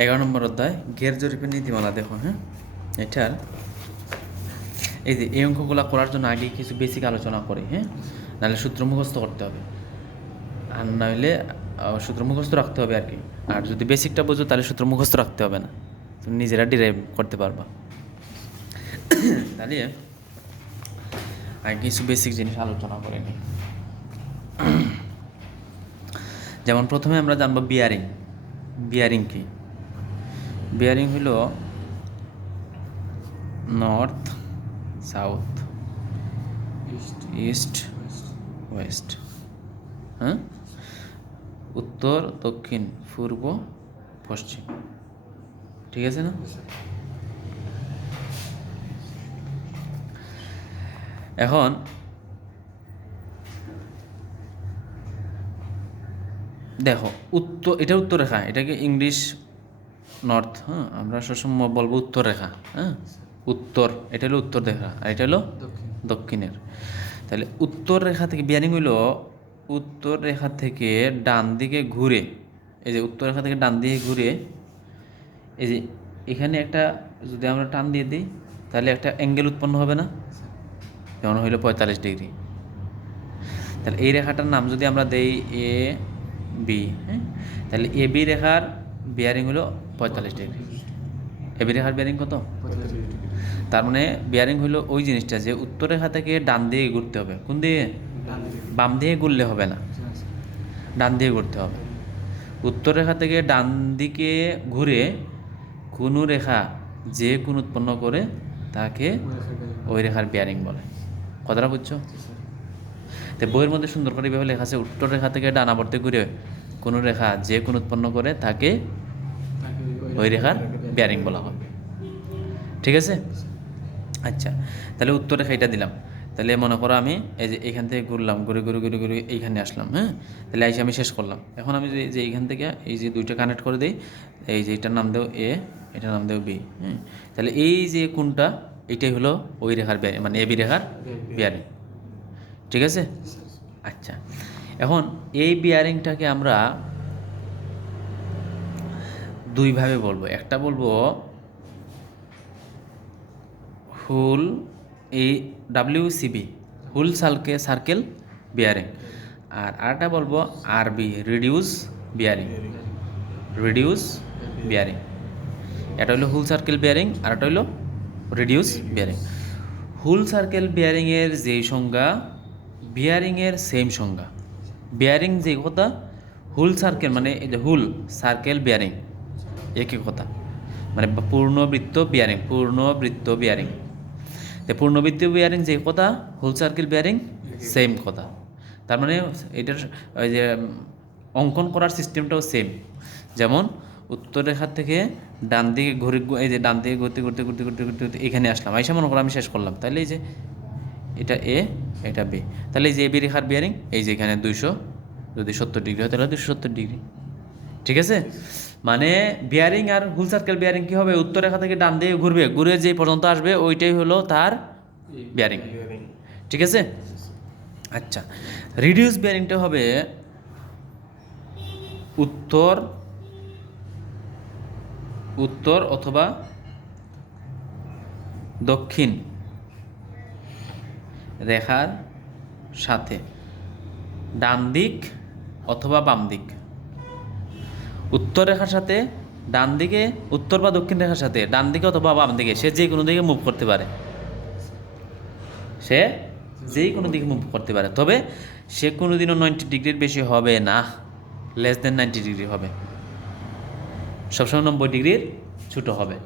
11 নম্বর অধ্যায় ঘের জরিপের নীতিমালা দেখো। হ্যাঁ, এটার এই যে এই অঙ্কগুলো করার জন্য আগে কিছু বেসিক আলোচনা করি। হ্যাঁ, নাহলে সূত্র মুখস্থ করতে হবে, আর নাহলে সূত্র মুখস্থ রাখতে হবে আর কি। আর যদি বেসিকটা বোঝো তাহলে সূত্র মুখস্থ রাখতে হবে না, তুমি নিজেরা ডিরাইভ করতে পারবা। তাহলে আগে কিছু বেসিক জিনিস আলোচনা করে নিই। যেমন প্রথমে আমরা জানবো বিয়ারিং। বিয়ারিং কি? বিয়ারিং হইল নর্থ সাউথ ইস্ট ওয়েস্ট, হ্যাঁ, উত্তর দক্ষিণ পূর্ব পশ্চিম, ঠিক আছে না? এখন দেখো উত্তর, এটা উত্তর রেখা, এটাকে ইংলিশ নর্থ, হ্যাঁ, আমরা সবসময় বলবো উত্তর রেখা। হ্যাঁ, উত্তর, এটা হলো উত্তর রেখা, আর এটা হলো দক্ষিণের। তাহলে উত্তর রেখা থেকে বিয়ারিং হইল উত্তর রেখা থেকে ডান দিকে ঘুরে, এই যে উত্তর রেখা থেকে ডান দিকে ঘুরে, এই যে এখানে একটা যদি আমরা টান দিয়ে দিই তাহলে একটা অ্যাঙ্গেল উৎপন্ন হবে না, যেমন হইল 45 ডিগ্রি। তাহলে এই রেখাটার নাম যদি আমরা দেই এ বি, হ্যাঁ, তাহলে এ বি রেখার বিয়ারিং হলো 45 ডিগ্রি। এ বি রেখার বিয়ারিং কত? তার মানে বিয়ারিং হইলো ওই জিনিসটা যে উত্তর রেখা থেকে ডান দিকে ঘুরতে হবে। কোন দিকে? বাম দিকে ঘুরলে হবে না, ডান দিকে ঘুরতে হবে। উত্তর রেখা থেকে ডান দিকে ঘুরে কোনো রেখা যে কোণ উৎপন্ন করে তাকে ওই রেখার বিয়ারিং বলে। কথাটা বুঝছো? তো বইয়ের মধ্যে সুন্দর করে এভাবে লেখা আছে, উত্তর রেখা থেকে ডানাবর্তে ঘুরে কোনো রেখা যে কোণ উৎপন্ন করে তাকে ওই রেখার বিয়ারিং বলা হয়, ঠিক আছে? আচ্ছা, তাহলে উত্তর রেখা এটা দিলাম। তাহলে মনে করো আমি এই যে এইখান থেকে ঘুরলাম, ঘুরে ঘুরে ঘুরে ঘুরে এইখানে আসলাম। হ্যাঁ, তাহলে আইসে আমি শেষ করলাম। এখন আমি যে এইখান থেকে এই যে দুইটা কানেক্ট করে দিই, এই যে এটার নাম দেও এ, এটার নাম দেও বি। হ্যাঁ, তাহলে এই যে কোনটা, এইটাই হলো ওই রেখার বিয়ারিং, মানে এ বি রেখার বিয়ারিং, ঠিক আছে? আচ্ছা, এখন এই বিয়ারিংটাকে আমরা দুইভাবে বলবো। একটা বলবো হুল, এই WCB, হুল সার্কেল বিয়ারিং, আর আরেকটা বলবো RB, reduce bearing. Reduce bearing, এটা হলো হুল সার্কেল বিয়ারিং, আর এটা হলো রিডিউস বিয়ারিং। হুল সার্কেল বিয়ারিংয়ের যেই সংজ্ঞা, বিয়ারিংয়ের সেম সংজ্ঞা। বিয়ারিং যে কথা, হুল সার্কেল মানে এই যে হুল সার্কেল বিয়ারিং একই কথা, মানে পূর্ণবৃত্ত বিয়ারিং, পূর্ণবৃত্ত বিয়ারিং। তো পূর্ণবৃত্ত বিয়ারিং যে কথা, হুল সার্কেল বিয়ারিং সেম কথা। তার মানে এটার ওই যে অঙ্কন করার সিস্টেমটাও সেম। যেমন উত্তর রেখার থেকে ডান দিকে ঘুরে, এই যে ডান দিকে ঘুরতে ঘুরতে ঘুরতে ঘুরতে ঘুরতে ঘুরতে এখানে আসলাম, আইসা মনে করো আমি শেষ করলাম। তাহলে এই যে এটা এ, এটা বি, তাহলে এই যে এ বি রেখার বিয়ারিং এই যে এখানে 200, যদি 70 ডিগ্রি হয় তাহলে 270 ডিগ্রি, ঠিক আছে? মানে বিয়ারিং আর হুল সার্কেল বিয়ারিং কী হবে, উত্তর রেখা থেকে ডান দিকে ঘুরবে, ঘুরে যে পর্যন্ত আসবে ওইটাই হলো তার বিয়ারিং, ঠিক আছে? আচ্ছা, রিডিউস বিয়ারিংটা হবে উত্তর উত্তর অথবা দক্ষিণ রেখার সাথে ডান দিক অথবা বাম দিক, উত্তর রেখার সাথে ডান দিকে, উত্তর বা দক্ষিণ রেখার সাথে ডান দিকে অথবা বাম দিকে, সে যে কোনো দিকে মুভ করতে পারে, সে যেই কোনো দিকে মুভ করতে পারে, তবে সে কোনোদিনও 90 ডিগ্রির বেশি হবে না, লেস দেন 90 ডিগ্রি হবে, সবসময় 90 ডিগ্রির ছোটো হবে।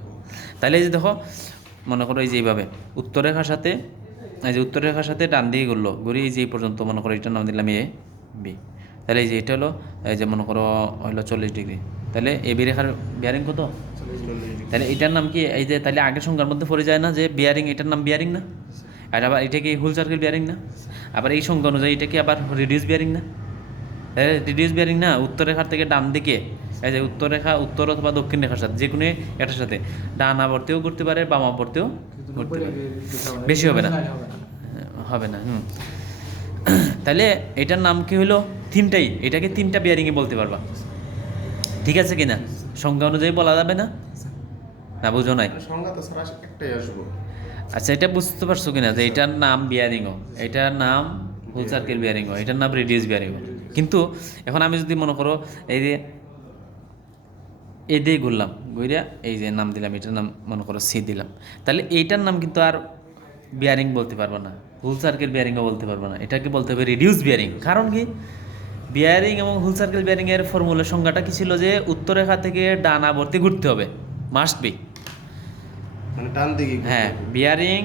তাহলে এই যে দেখো, মনে করো এই যে এইভাবে উত্তর রেখার সাথে, এই যে উত্তর রেখার সাথে ডান দিকে ঘুরলো, ঘুরে এই যে এই পর্যন্ত মনে করো এটার নাম দিলাম এ বি। তাহলে এই যে এটা হলো, এই যে মনে করো হলো 40 ডিগ্রি। তাহলে এ বি রেখার বিয়ারিং কত? তাহলে এটার নাম কি? এই যে তাহলে আগের সংখ্যার মধ্যে পড়ে যায় না যে বিয়ারিং, এটার নাম বিয়ারিং না? আর আবার এটা কি হুল সার্কেল বিয়ারিং না? আবার এই সংখ্যা অনুযায়ী এটা কি আবার রিডিউস বিয়ারিং না? রিডিউস বিয়ারিং না, উত্তর রেখার থেকে ডান দিকে, এই যে উত্তর রেখা, উত্তর অথবা দক্ষিণ রেখার সাথে যে কোনো একটার সাথে ডান আবর্তেও ঘুরতে পারে, বাম আবর্তেও ঘুরতে পারে, বেশি হবে না, হবে না। তাহলে এটার নাম কি হলো? তিনটাই, এটাকে তিনটা বিয়ারিংয়ে বলতে পারবা। ঠিক আছে কিনা? সংজ্ঞা অনুযায়ী বলা যাবে না? না বুঝো নাই? সংজ্ঞা তো স্যার একটাই আসবো। আচ্ছা, এটা বুঝতে পারছো কিনা যে এটার নাম বিয়ারিংও, এটার নাম ফুল সার্কেল বিয়ারিংও, এটার নাম রেডিয়াস বিয়ারিংও। কিন্তু এখন আমি যদি মনে করো এই যে এই দিয়ে ঘুরলাম, ঘুরিয়া এই যে নাম দিলাম, এটার নাম মনে করো সি দিলাম, তাহলে এইটার নাম কিন্তু আর বিয়ারিং বলতে পারবো না, ফুল সার্কেল বিয়ারিংও বলতে পারবো না, এটাকে বলতে হবে রিডিউস বিয়ারিং। কারণ কি? বিয়ারিং এবং ফুল সার্কেল বিয়ারিংয়ের ফর্মুলার সংজ্ঞাটা কি ছিল? যে উত্তরেখা থেকে ডানাবর্তী ঘুরতে হবে, মাস্ট বি। মানে টান দিকে ঘুরতে হ্যাঁ, হবে। বিয়ারিং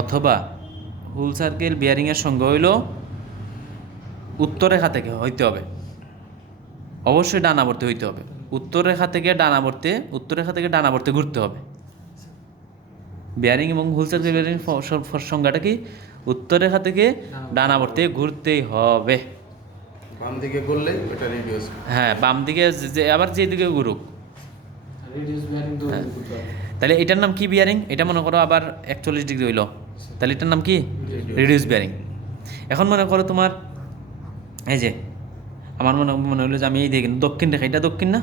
অথবা ফুল সার্কেল বিয়ারিংয়ের সংজ্ঞা হইল উত্তরেখা থেকে হইতে হবে, অবশ্যই ডানাবর্তী হইতে হবে। উত্তরেখা থেকে ডানাবর্তে ঘুরতে হবে। বিয়ারিং এবং ফুল সার্কেল বিয়ারিং সংজ্ঞাটা কি? উত্তরেখা থেকে ডানাবর্তে ঘুরতেই হবে। বাম দিকে করলে এটা রেডিয়াস। হ্যাঁ, বাম দিকে আবার যেদিকে ঘুরুক। রেডিউস বিয়ারিং তো হ্যাঁ। করতে হবে। তাহলে এটার নাম কি বিয়ারিং? এটা মনে করো আবার 41 ডিগ্রি হইল, তাহলে এটার নাম কি? Reduce bearing. এখন মনে করো তোমার এই যে আমার মনে হলো যে আমি এই দেখি দক্ষিণ রেখা, এটা দক্ষিণ না?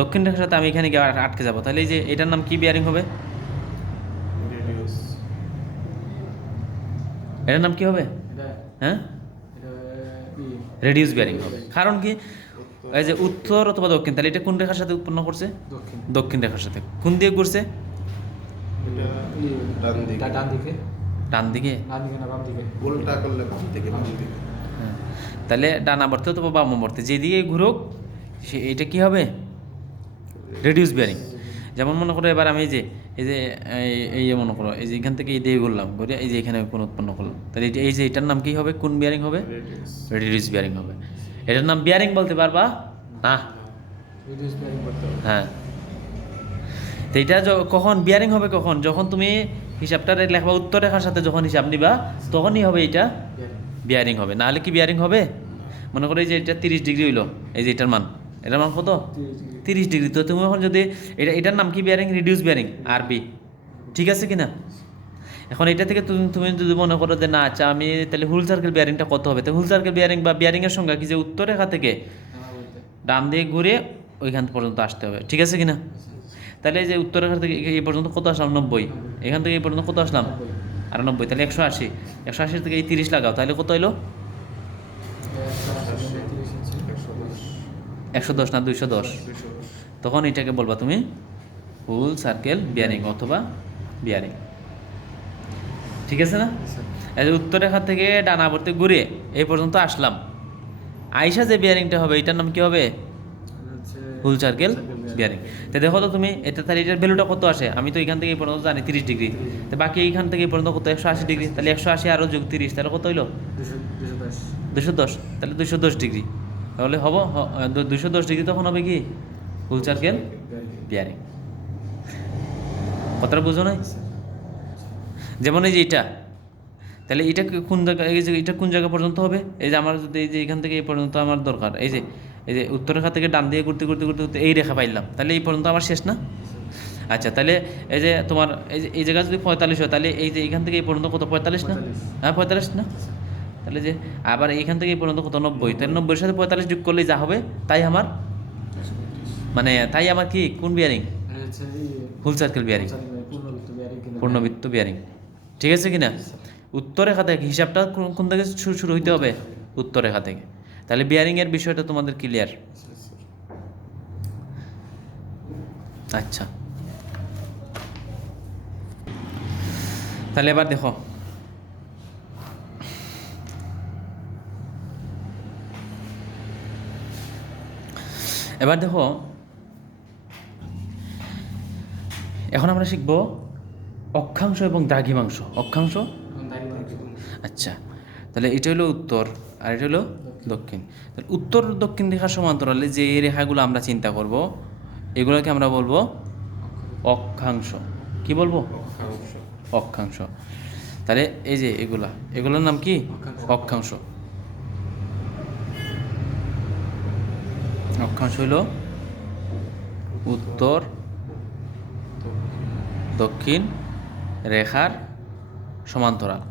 দক্ষিণ রেখার সাথে আমি এখানে গিয়ে আটকে যাবো, তাহলে এই যে এটার নাম কি বিয়ারিং হবে? রেডিয়াস। এটার নাম কি হবে? এটা হ্যাঁ, এটা রেডিউস বিয়ারিং হবে। কারণ কি? এই যে উত্তর অথবা দক্ষিণ, তাহলে এটা কোন রেখার সাথে উৎপন্ন করছে? দক্ষিণ। দক্ষিণ রেখার সাথে। কোন দিকে ঘুরছে? এটা ডান দিকে। এটা ডান দিকে। ডান দিকে। ডান দিকে না বাম দিকে? উল্টা করলে বাম দিকে, বাম দিকে। হ্যাঁ, তাহলে ডানাবর্তে অথবা বামাবর্তে যেদিকে ঘুরুক এটা কি হবে? Reduce bearing. যেমন মনে করো এবার আমি এই যে মনে করো এই যে এখান থেকে এই দিয়ে ঘুরলাম, ঘুরে এই যে এখানে কোন উৎপন্ন করলাম, তাহলে এই যে এটার নাম কি হবে? কোন বিয়ারিং হবে? রেডিয়াস। রিডিউস বিয়ারিং হবে। এটার নাম বিয়ারিং বলতে পারবা না? রেডিউস বিয়ারিং করতে হবে। হ্যাঁ, তো এটা কখন বিয়ারিং হবে? কখন? যখন তুমি হিসাবটা লেখবা উত্তর রেখার সাথে যখন হিসাব নিবা তখনই হবে এটা বিয়ারিং। বিয়ারিং হবে। নাহলে কি বিয়ারিং হবে? মনে করো এই যে এটা 30 ডিগ্রি হইলো, এই যে এটার মান কত? 30 ডিগ্রি। তো তুমি এখন যদি এটার নাম কি? বিয়ারিং, রিডিউস বিয়ারিং, আরবি। ঠিক আছে কিনা? এখন এটা থেকে তুমি যদি মনে করো যে না, আচ্ছা আমি তাহলে হুল সার্কেল বিয়ারিংটা কত হবে? তো হুল সার্কেল বিয়ারিং বা বিয়ারিংয়ের সংজ্ঞা কি? যে উত্তর রেখা থেকে ডানা বলতে। ডান দিয়ে ঘুরে ওইখান পর্যন্ত আসতে হবে। ঠিক আছে কিনা? তাহলে এই যে উত্তর রেখা থেকে এই পর্যন্ত কত আসলাম? 90। এখান থেকে এই পর্যন্ত কত আসলাম? 90। আর 90, তাহলে 180। 180 থেকে এই 30 লাগাও, তাহলে কত হইলো? 110 না 210? তখন এটাকে বলবা তুমি ফুল সার্কেল বিয়ারিং অথবা বিয়ারিং। ঠিক আছে না? এই যে উত্তর রেখা থেকে ডানাবর্তে ঘুরে এই পর্যন্ত আসলাম, আইসা যে বিয়ারিংটা হবে এটার নাম কি হবে? ফুল সার্কেল বিয়ারিং। তো দেখো তো তুমি এটা, তাহলে এটার ভ্যালুটা কত আসে? আমি তো এখান থেকে এই পর্যন্ত জানি 30 ডিগ্রি, তো বাকি এইখান থেকে এই পর্যন্ত কত? 180 ডিগ্রি। তাহলে 180 আরও যোগ 30, তাহলে কত হইলো? 210। 210। তাহলে 210 ডিগ্রি তাহলে হব 210 ডিগ্রি। তখন হবে কি? ফুল সার্কেল বিয়ারিং। কথাটা বুঝো নাই? যেমন এই যে এটা, তাহলে এটা কোন জায়গা, এই যে এটা কোন জায়গা পর্যন্ত হবে? এই যে আমার যদি এই যে এখান থেকে এই পর্যন্ত আমার দরকার, এই যে উত্তর রেখা থেকে ডান দিয়ে ঘুরতে ঘুরতে ঘুরতে ঘুরতে এই রেখা পাইলাম, তাহলে এই পর্যন্ত আমার শেষ না? আচ্ছা, তাহলে এই যে তোমার এই জায়গা যদি 45 হয়, তাহলে এই যে এখান থেকে এই পর্যন্ত কত? 45 না? 45। হ্যাঁ, 45 না? তাহলে যে আবার এইখান থেকে এই পর্যন্ত কত? 90। তাহলে 90-এর সাথে 45 যোগ করলে যা হবে তাই আমার তাই আমার কি? কোন বিয়ারিং? ফুল সার্কেল বিয়ারিং, পূর্ণবৃত্ত বিয়ারিং কিনা? পূর্ণবৃত্ত বিয়ারিং। ঠিক আছে কিনা? উত্তর রেখা থেকে হিসাবটা কোন থেকে শুরু হইতে হবে? উত্তর রেখা থেকে। তাহলে বিয়ারিংয়ের বিষয়টা তোমাদের ক্লিয়ার? আচ্ছা, তাহলে এবার দেখো এখন আমরা শিখব অক্ষাংশ এবং দ্রাঘিমাংশ। অক্ষাংশ, আচ্ছা, তাহলে এটা হলো উত্তর আর এটা হলো দক্ষিণ। তাহলে উত্তর দক্ষিণ রেখার সমান্তরালে যে এই রেখাগুলো আমরা চিন্তা করব এগুলোকে আমরা বলবো অক্ষাংশ। কি বলবো? অক্ষাংশ। তাহলে এই যে এগুলোর নাম কি? অক্ষাংশ। অক্ষাংশ হলো উত্তর দক্ষিণ রেখার সমান্তরাল।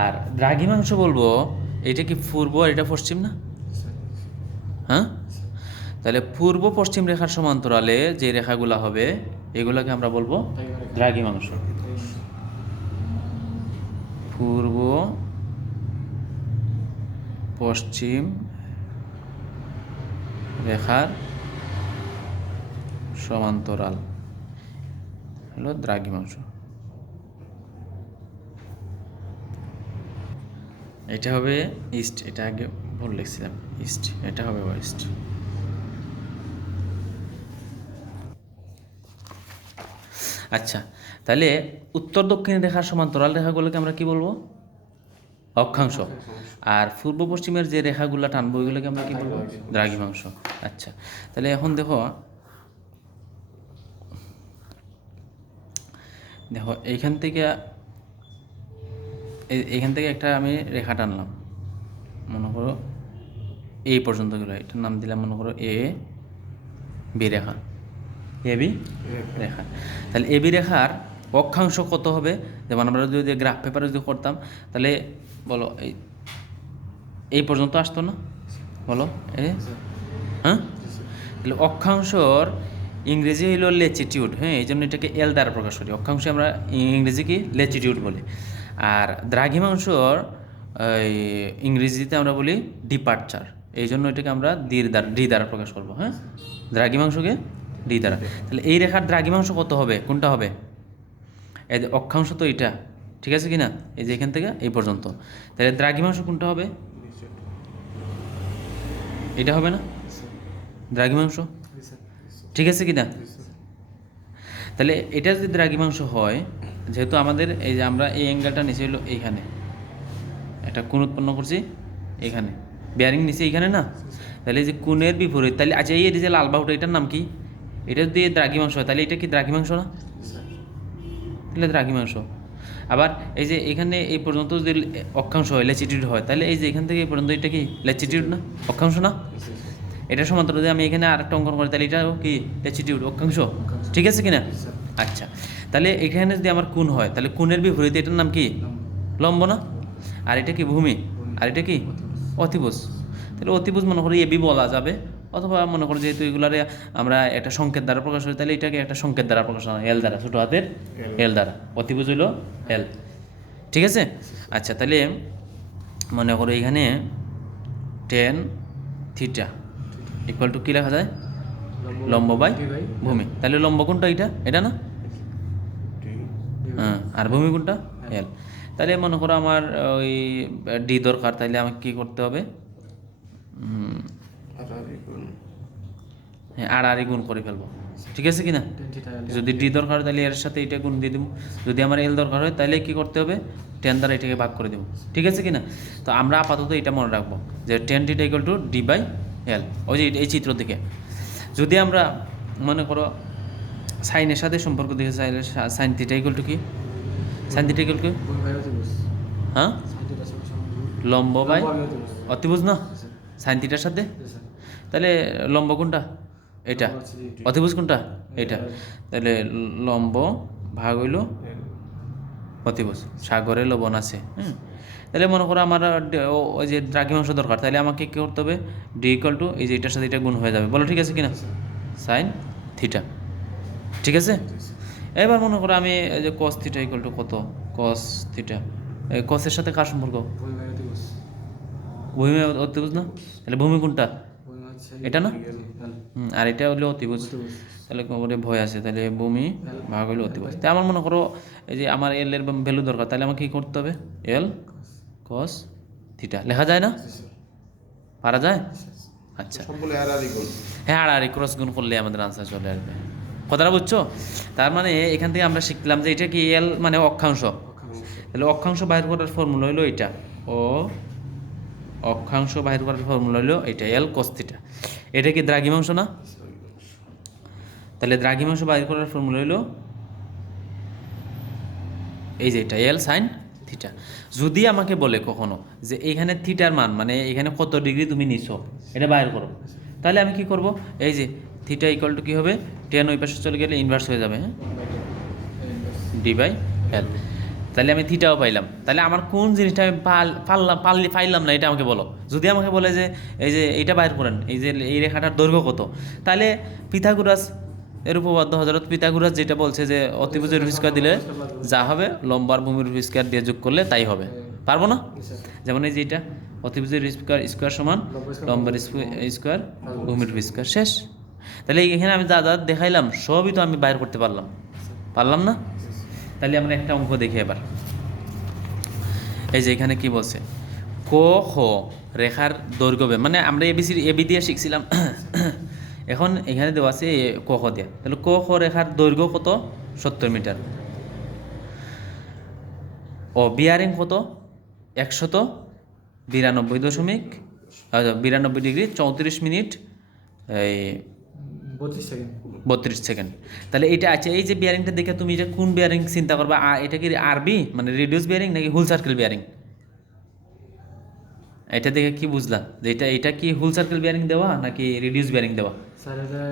আর দ্রাঘিমাংশ বলবো এইটা কি পূর্ব আর এটা পশ্চিম না? স্যার হ্যাঁ, তাহলে পূর্ব পশ্চিম রেখার সমান্তরালে যে রেখাগুলো হবে এগুলোকে আমরা বলবো দ্রাঘিমাংশ। পূর্ব পশ্চিম রেখার সমান্তরাল হলো দ্রাঘিমাংশ। এটা হবে ইস্ট, এটা আগে ভুল লিখছিলাম, ইস্ট, এটা হবে ওয়েস্ট। আচ্ছা, তাহলে উত্তর দক্ষিণ রেখার সমান্তরাল রেখাগুলোকে আমরা কি বলবো? অক্ষাংশ। আর পূর্ব পশ্চিমের যে রেখাগুলো টানবো ওইগুলোকে আমরা কি বলবো? দ্রাঘিমাংশ। আচ্ছা, তাহলে এখন দেখো দেখো এইখান থেকে এইখান থেকে একটা আমি রেখা টানলাম, মনে করো এই পর্যন্ত গেল, এটার নাম দিলাম মনে করো A B Rekha, A B রেখা। তাহলে এ বি রেখার অক্ষাংশ কত হবে? যেমন আমরা যদি গ্রাফ পেপারে যদি করতাম তাহলে বলো এই পর্যন্ত আসতো না, বলো হ্যাঁ। তাহলে অক্ষাংশর ইংরেজি হইল লেচিটিউড, হ্যাঁ, এই জন্য এটাকে এল দ্বারা প্রকাশ করি। অক্ষাংশ আমরা ইংরেজি কি লেচিটিউড বলি। আর দ্রাঘিমাংশর ইংরেজিতে আমরা বলি ডিপার্চার, এই জন্য এটাকে আমরা ডি দ্বারা প্রকাশ করবো। হ্যাঁ, দ্রাঘিমাংশকে ডি দ্বারা। তাহলে এই রেখার দ্রাঘিমাংশ কত হবে? কোনটা হবে? এই যে অক্ষাংশ তো এটা, ঠিক আছে কি না? এই যে এখান থেকে এই পর্যন্ত, তাহলে দ্রাঘিমাংশ কোনটা হবে? এটা হবে না দ্রাঘিমাংশ? ঠিক আছে কি না? তাহলে এটা যদি দ্রাঘিমাংশ হয়, যেহেতু আমাদের এই যে আমরা এই অ্যাঙ্গেলটা নিচে হলো এইখানে, একটা কোণ উৎপন্ন করছি এখানে, বেয়ারিং নিচে এইখানে না, তাহলে এই যে কোণের বিপরীত, তাহলে আচ্ছা এই যে লাল বাহুটা এটার নাম কি? এটা যদি দ্রাঘিমাংশ হয় তাহলে এটা কি দ্রাঘিমাংশ না? তাহলে দ্রাঘিমাংশ। আবার এই যে এখানে এই পর্যন্ত যদি অক্ষাংশ হয়, ল্যাচিটিউড হয়, তাহলে এই যে এখান থেকে এই পর্যন্ত এটা কি ল্যাচিটিউড না, অক্ষাংশ না? এটা সমান্তরাল যদি আমি এখানে আরেকটা অঙ্কন করি তাহলে এটাও কি ল্যাচিটিউড, অক্ষাংশ, ঠিক আছে কি না? আচ্ছা, তাহলে এখানে যদি আমার কোণ হয় তাহলে কোণের বিপরীতে এটার নাম কি? লম্ব না? আর এটা কি ভূমি, আর এটা কি অতিভুজ। তাহলে অতিভুজ মনে করি এবি বলা যাবে, অথবা মনে করো যেহেতু এগুলারে আমরা একটা সংকেত দ্বারা প্রকাশ করি তাহলে এটাকে একটা সংকেত দ্বারা প্রকাশ করা, এল দ্বারা, ছোটো হাতের এল দ্বারা। অতিভুজ হইল এল, ঠিক আছে? আচ্ছা, তাহলে মনে করো এখানে টেন থিটা ইকুয়াল টু কী লেখা যায়? লম্ব বাই ভূমি। তাহলে লম্ব কোনটা? এটা না? হ্যাঁ, আর ভূমি কোনটা? এল। তাহলে মনে করো আমার ওই ডি দরকার, তাহলে আমাকে কী করতে হবে? হ্যাঁ, আড়াআড়ি গুণ করে ফেলবো, ঠিক আছে কি না? যদি ডি দরকার হয় তাহলে এর সাথে এটা গুণ দিয়ে দেবো, যদি আমার এল দরকার হয় তাহলে কী করতে হবে? 10 দ্বারা এটাকে ভাগ করে দেবো, ঠিক আছে কি না? তো আমরা আপাতত এটা মনে রাখবো যে 10 theta equal to D by L. ওই যে এই চিত্র থেকে যদি আমরা মনে করো সাইনের সাথে সম্পর্ক দেখে চাইলে সাইন থিটা ইকুয়াল টু কি? সাইন থিটা ইকুয়াল টু হ্যাঁ লম্ব বাই অতিভুজ না? সাইন থিটার সাথে, তাহলে লম্ব কোনটা? এটা। অতিভুজ কোনটা? এটা। তাহলে লম্ব ভাগ হইল অতিভুজ, সাগরে লবণ আছে। তাহলে মনে করো আমার ওই যে দ্রাঘিমাংশ দরকার, তাহলে আমাকে কী করতে হবে? ডি ইকুয়াল টু এই যে এটার সাথে এটা গুণ হয়ে যাবে, বলো ঠিক আছে কিনা? সাইন থিটা, ঠিক আছে? এবার মনে করো আমি এই যে কস থিটা ইকুয়াল টু কত? কস থিটা, এই কসের সাথে কার সম্পর্ক? ভূমি অতিভুজ না? তাহলে ভূমি কোনটা? এটা না? আর এটা হলো অতিভুজ, তাহলে করে ভয় আছে, তাহলে ভূমি ভাগ হইলো অতিভুজ। তাই আমার মনে করো এই যে আমার এল এর ভ্যালু দরকার, তাহলে আমাকে কী করতে হবে? এল কস থিটা লেখা যায় না? পারা যায়? আচ্ছা, হ্যাঁ, আড়াআড়ি ক্রস গুণ করলে আমাদের আনসার চলে আসবে। কথাটা বুঝছো? তার মানে এখান থেকে আমরা শিখলাম যে এটা কি এল মানে অক্ষাংশ। তাহলে অক্ষাংশ বাইর করার ফর্মুলা হইলো এটা, ও অক্ষাংশ বাইর করার ফর্মুলা হইলো এটা, এল কস থিটা। এটা কি দ্রাঘিমাংশ না? তাহলে দ্রাঘিমাংশ বাইর করার ফর্মুলা হইলো এই যে এটা, এল সাইন থিটা। যদি আমাকে বলে কখনো যে এইখানে থিটার মান মানে এখানে কত ডিগ্রি তুমি নিছো এটা বাইর করো, তাহলে আমি কি করব? এই যে থিটা ইকুয়াল টু কী হবে? 10 ওই পাশে চলে গেলে ইনভার্স হয়ে যাবে, হ্যাঁ, ডি বাই এল। তাহলে আমি থিটাও পাইলাম। তাহলে আমার কোন জিনিসটা আমি পাইলাম না এটা আমাকে বলো। যদি আমাকে বলে যে এই যে এইটা বাইর করেন, এই যে এই রেখাটার দৈর্ঘ্য কত, তাহলে পিথাগোরাস এর উপপাদ্য হজরত পিথাগোরাস যেটা বলছে যে অতিভুজের রুট স্কয়ার দিলে যা হবে লম্বার ভূমির রুট স্কয়ার দিয়ে যোগ করলে তাই হবে। পারবো না? যেমন এই যে এটা অতিভুজের স্কয়ার সমান লম্বার স্কয়ার ভূমির রুট স্কয়ার, শেষ। তাহলে এখানে আমি যা যা দেখাইলাম সবই তো আমি বাইর করতে পারলাম না? তাহলে আমরা একটা অঙ্ক দেখি এবার। এই যে এখানে কি বলছে, ক খ রেখার দৈর্ঘ্য মানে আমরা এবি দিয়ে শিখছিলাম। এখন এখানে দেওয়া আছে ক খ দিয়া, তাহলে ক খ রেখার দৈর্ঘ্য কত? 70 মিটার। ও বিয়ারিং কত? 192 ডিগ্রি 34 মিনিট এই 32 সেকেন্ড। তাহলে এটা আছে, এই যে বিয়ারিংটা দেখে তুমি এটা কোন বিয়ারিং চিন্তা করবা? এটা কি আরবি মানে রিডিউস বিয়ারিং নাকি হুল সার্কেল বিয়ারিং? এটা দেখে কি বুঝলা যে এটা কি হুল সার্কেল বিয়ারিং দেওয়া নাকি রিডিউস বিয়ারিং দেওয়া? স্যার এটা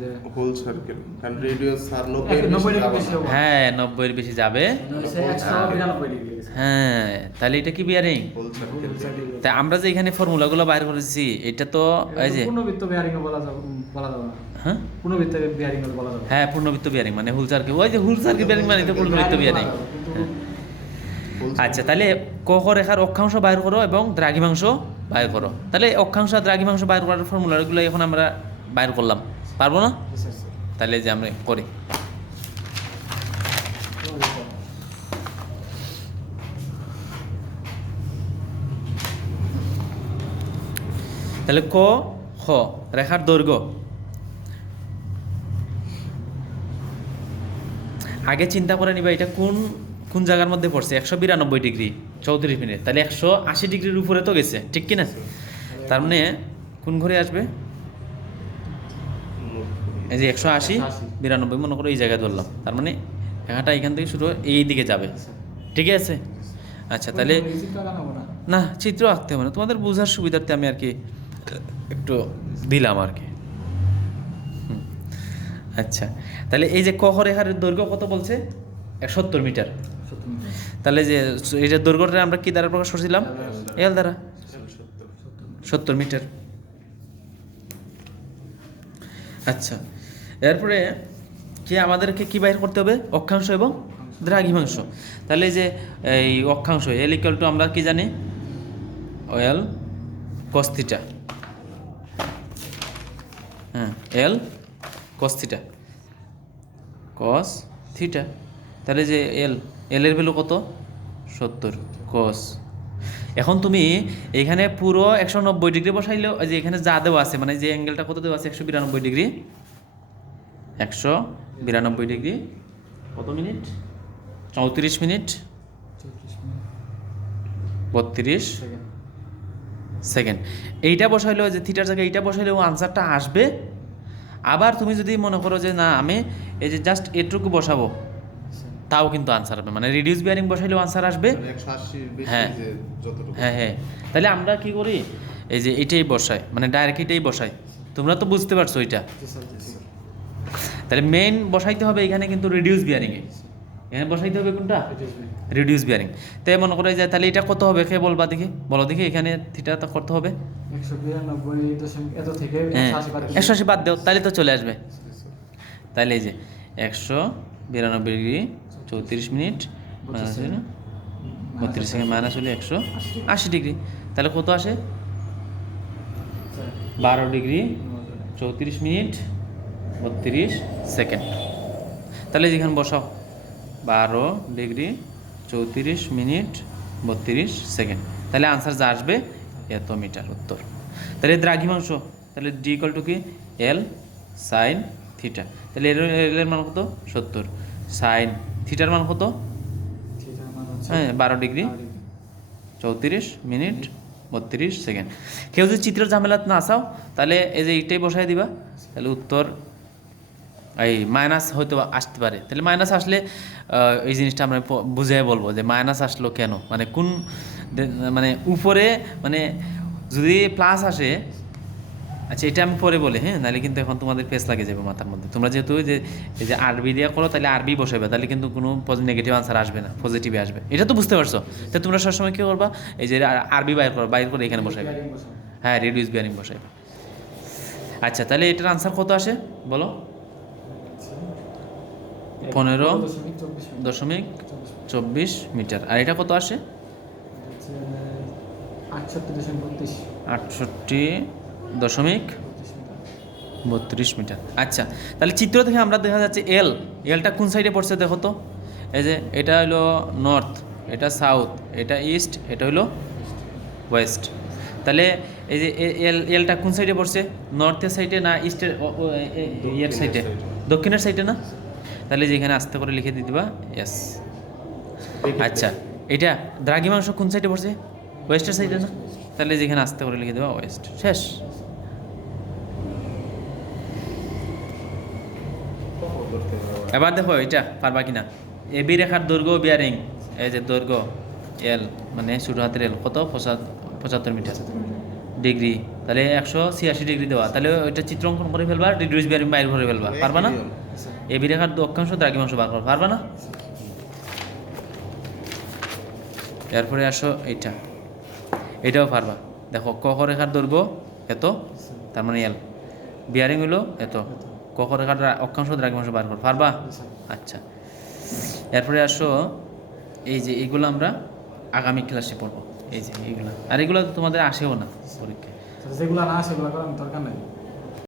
যে হোল সার্কেল, কারণ রেডিয়াস আর 90 ডিগ্রি বেশি হবে। হ্যাঁ 90-এর বেশি যাবে। 192 ডিগ্রি। হ্যাঁ তাহলে এটা কি বিয়ারিং? Whole circle. তা আমরা যে এখানে ফর্মুলাগুলো বাইর করেছি এটা তো এই যে পূর্ণবৃত্ত বিয়ারিং বলা যাবে না। হ্যাঁ পূর্ণবৃত্ত বিয়ারিং বলা যাবে। হ্যাঁ পূর্ণবৃত্ত বিয়ারিং মানে হুল সার্কেল, ওই যে হুল সার্কেল বিয়ারিং মানে তো পূর্ণবৃত্ত বিয়ারিং। আচ্ছা তাহলে ক খ রেখার অক্ষাংশ বাইর করো এবং দ্রাঘিমাংশ বাইর করো। তাহলে অক্ষাংশ আর দ্রাঘিমাংশ বাইর করার ফর্মুলাগুলো এখন আমরা বাইর করলাম, পারবো না? তাহলে যে আমরা করি, তাহলে ক খ রেখার দৈর্ঘ্য আগে চিন্তা করে নিবা এটা কোন কোন জায়গার মধ্যে পড়ছে। 192 ডিগ্রি 34 মিনিট, তাহলে 180 ডিগ্রির উপরে তো গেছে, ঠিক কিনা? তার মানে কোন ঘরে আসবে? এই যে 180 92 মনে করো এই জায়গায় ধরলাম, তার মানে রেখাটা এখান থেকে শুরু হয়ে এই দিকে যাবে, ঠিক আছে? আচ্ছা তাহলে না চিত্র আঁকতে হবে না, তোমাদের বোঝার সুবিধার্থে আমি আর কি একটু দিলাম আর কি। আচ্ছা তাহলে এই যে ক খ রেখার দৈর্ঘ্য কত বলছে? 70 মিটার। তাহলে যে এইটার দৈর্ঘ্যটা আমরা কি দ্বারা প্রকাশ করছিলাম? এল দ্বারা, 70 মিটার। আচ্ছা এরপরে কি আমাদেরকে কি বাইর করতে হবে? অক্ষাংশ এবং দ্রাঘিমাংশ। তাহলে এই যে এই অক্ষাংশ এল ইকুয়াল টু আমরা কি জানি? এল কস থিটা। হ্যাঁ এল কস থিটা, কস থিটা। তাহলে যে এল এর ভ্যালু কত? 70 কস। এখন তুমি এখানে পুরো 190 ডিগ্রি বসাইলেও যে এখানে যা দেওয়া আছে মানে যে অ্যাঙ্গেলটা কত দেওয়া আছে 192 ডিগ্রি, 192 ডিগ্রি কত মিনিট? 34 minute 32 second. এইটা বসাইলেও যে থিটার জায়গায় এইটা বসাইলেও আনসারটা আসবে। আবার তুমি যদি মনে করো যে না আমি এই যে জাস্ট এটুকু বসাবো তাও কিন্তু আনসার আসবে, মানে রিডিউস বিয়ারিং বসাইলেও আনসার আসবে। 180 বেশি হ্যাঁ। যে যতটুকু। হ্যাঁ তাহলে আমরা কি করি এই যে এটাই বসাই, মানে ডাইরেক্ট এটাই বসাই। তোমরা তো বুঝতে পারছো এটা। তাহলে মেইন বসাইতে হবে এখানে কিন্তু রিডিউস বিয়ারিংয়ে, এখানে বসাইতে হবে কোনটা? Reduce bearing. তাই মনে করে যায় তাহলে এটা কত হবে কে বলবা দেখি, বলো দেখি এখানে থিটাটা করতে হবে 192 এত থেকে হ্যাঁ 180 180 বাদ দাও তাহলে তো চলে আসবে। তাহলে এই যে 192 degree 34 minute minus 32 second minus হলে 180 ডিগ্রি, তাহলে কত আসে? 12 ডিগ্রি 34 মিনিট 32 সেকেন্ড। তাহলে যেখানে বসাও 12 ডিগ্রি 34 মিনিট 32 সেকেন্ড, তাহলে আনসার যা আসবে এত মিটার উত্তর। তাহলে দ্রাঘিমাংশ, তাহলে ডি ইকুয়াল টু কি? এল সাইন থিটা। তাহলে এর মান কত? 70। সাইন থিটার মান কত? হ্যাঁ 12 ডিগ্রি 34 মিনিট 32 সেকেন্ড। কেউ যদি চিত্রের ঝামেলা না আসাও তাহলে এই যে এইটাই বসাই দিবা, তাহলে উত্তর এই মাইনাস হয়তো আসতে পারে। তাহলে মাইনাস আসলে এই জিনিসটা আমরা বুঝে বলবো যে মাইনাস আসলো কেন, মানে কোন মানে উপরে মানে যদি প্লাস আসে আচ্ছা এটা আমি পরে বলি, হ্যাঁ, নাহলে কিন্তু এখন তোমাদের পেস লাগে যাবে মাথার মধ্যে। তোমরা যেহেতু এই যে আরবি দিয়ে করো, তাহলে আরবি বসাবে, তাহলে কিন্তু কোনো নেগেটিভ আনসার আসবে না, পজিটিভে আসবে। এটা তো বুঝতে পারছো? তো তোমরা সবসময় কী করবা, এই যে আরবি বাইর করে এখানে বসাবে। বিয়ারিং বসাবো। হ্যাঁ, রিডিউস বিয়ারিং বসাবে। আচ্ছা, তাহলে এটার আনসার কত আসে বলো? 15.24 মিটার। আর এটা কত আসে? 68.32 মিটার। আচ্ছা, তাহলে চিত্র থেকে আমরা দেখা যাচ্ছে এলটা কোন সাইডে পড়ছে দেখো তো। এই যে এটা হলো নর্থ, এটা সাউথ, এটা ইস্ট, এটা হলো ওয়েস্ট। তাহলে এই যে এলটা কোন সাইডে পড়ছে? নর্থের সাইডে না ইস্টের ইয়ের সাইডে? দক্ষিণের সাইডে না? তাহলে যেখানে আস্তে করে লিখে দিয়ে দিবা এস। আচ্ছা, এটা দ্রাঘিমাংশ কোন সাইডে পড়ছে? ওয়েস্টের সাইডে না? তাহলে যেখানে আস্তে করে লিখে দেওয়া ওয়েস্ট। শেষ। এবার দেখো এটা পারবা কিনা। এবি রেখার দৈর্ঘ্য বিয়ারিং, এই যে দৈর্ঘ্য এল মানে ছোটো হাতের এল কত? 75 মিটার ডিগ্রি। তাহলে 186 ডিগ্রি দেওয়া। তাহলে ওইটা চিত্র অঙ্কন করে ফেলবা, রিডিউস বিয়ারিং বাইর করে ফেলবা। পারবা না? এবি রেখার অক্ষাংশ দ্রাঘিমাংশ বার করবা। পারবা না? এরপরে আসো এটাও পারবা। দেখো ক রেখার দৈর্ঘ্য এত, তার মানে এল, বিয়ারিং হলো এত, ক রেখার অক্ষাংশ দ্রাঘিমাংশ বার কর। পারবা? আচ্ছা, এরপরে আসো এই যে এইগুলো আমরা আগামী ক্লাসে পড়বো। এই যে এইগুলো, আর এগুলো তোমাদের আসেও না পরীক্ষায়। যেগুলো না সেগুলো করার দরকার নেই।